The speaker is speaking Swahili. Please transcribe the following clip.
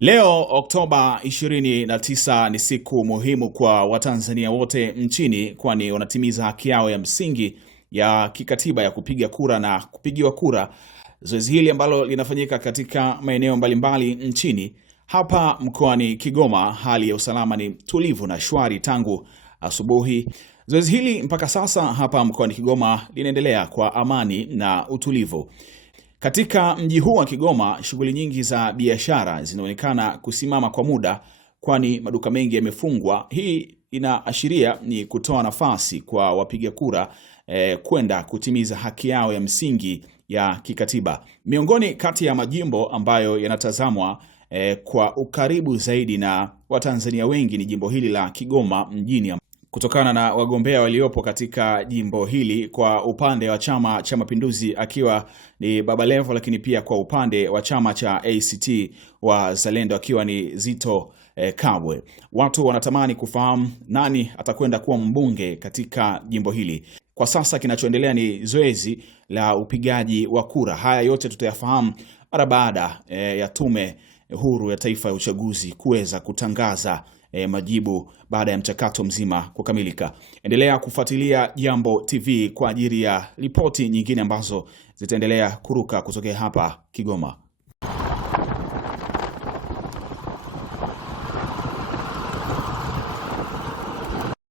Leo Oktoba 29 ni siku muhimu kwa Watanzania wote nchini, kwani wanatimiza haki yao ya msingi ya kikatiba ya kupiga kura na kupigiwa kura. Zoezi hili ambalo linafanyika katika maeneo mbalimbali nchini. Hapa mkoani Kigoma, hali ya usalama ni tulivu na shwari tangu asubuhi. Zoezi hili mpaka sasa hapa mkoani Kigoma linaendelea kwa amani na utulivu. Katika mji huu wa Kigoma, shughuli nyingi za biashara zinaonekana kusimama kwa muda, kwani maduka mengi yamefungwa. Hii inaashiria ni kutoa nafasi kwa wapiga kura kwenda kutimiza haki yao ya msingi ya kikatiba. Miongoni kati ya majimbo ambayo yanatazamwa kwa ukaribu zaidi na Watanzania wengi ni jimbo hili la Kigoma mjini, kutokana na wagombea waliopo katika jimbo hili. Kwa upande wa Chama cha Mapinduzi akiwa ni Baba Levo, lakini pia kwa upande wa chama cha ACT Wazalendo akiwa ni Zitto Kabwe. Watu wanatamani kufahamu nani atakwenda kuwa mbunge katika jimbo hili. Kwa sasa kinachoendelea ni zoezi la upigaji wa kura. Haya yote tutayafahamu mara baada ya Tume Huru ya Taifa ya Uchaguzi kuweza kutangaza majibu baada ya mchakato mzima kukamilika. Endelea kufuatilia Jambo TV kwa ajili ya ripoti nyingine ambazo zitaendelea kuruka kutokea hapa Kigoma.